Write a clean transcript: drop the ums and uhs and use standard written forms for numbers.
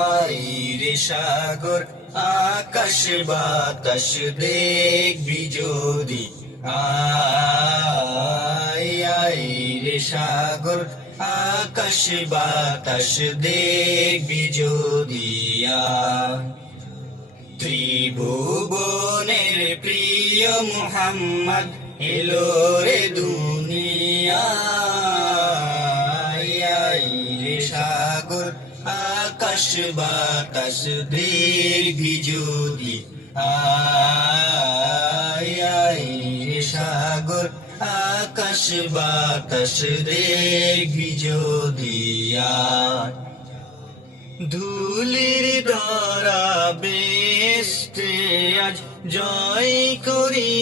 আইরে সাগর আকাশ বাতাস দেখবি যদি, আইরে সাগর আকাশ বাতাস দেখবি যদি, ত্রিভুবনের প্রিয় মুহাম্মদ এলো রে দুনিয়ায়, রে সাগর আকাশ বাতাস দেখবি যদি, রে সাগর আকাশ বাতাস দেখবি যদি, ধুলির দ্বারা বেস্টে আজ জয় করি।